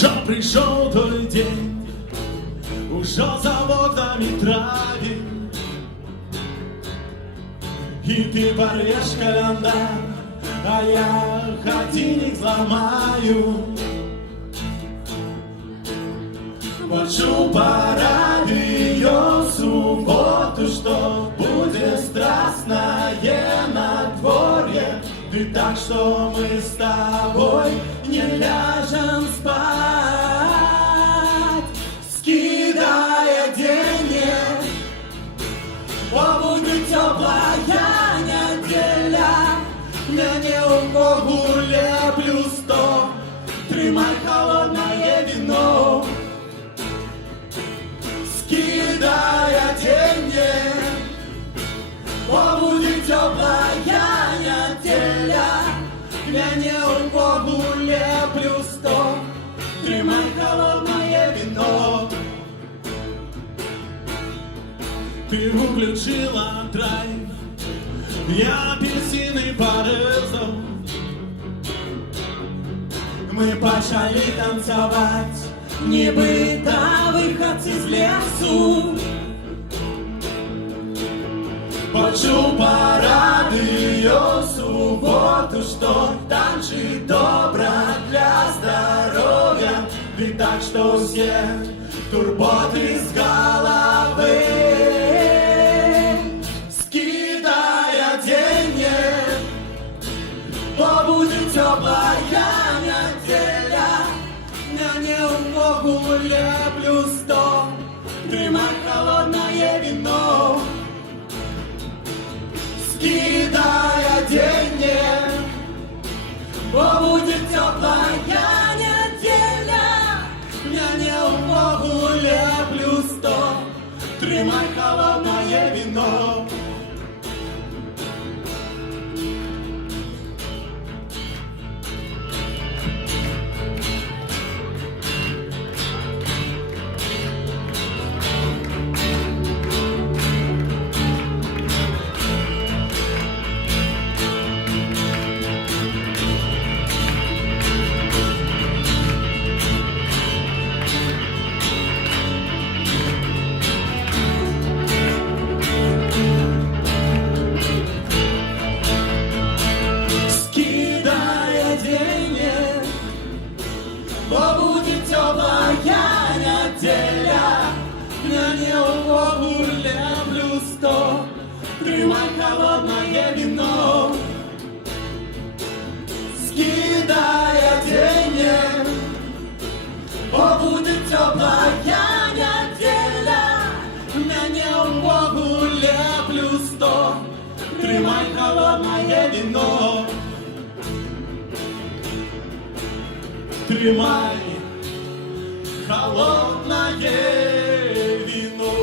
Що прийшов той день, уже за окнами траві, і ти порвеш календар, а я годинник зламаю. Почу по радио в субботу, что будет страстное надворье. Ты так, что мы с тобой не ляжем спать, скидая денег. Побудет теплая неделя, мне у погуле плюс 100. Тримай холодное вино, скидая деньги. Побудет теплая неделя, мне у погуле плюс 100. Тримай холодное вино. Ты включила драйв, я апельсины порезал. Мы почали танцевать, нібито виходці з лесу. Почу по радио в суботу, что танцы добро для здоровья. Ты так, что все турботы с головы, скидая деньги. Побудет теплая неделя, мне у погуле плюс 100. Тримай холодное вино, скидая деньги. Побудет теплая неделя, мне у погуле плюс 100. Тримай холодное вино. Побудет теплая неделя, мне у погуле плюс 100. Тримай холодное вино, скидая деньги. Побудет теплая неделя, мне у погуле плюс 100. Тримай холодное вино. Тримай холодное вино.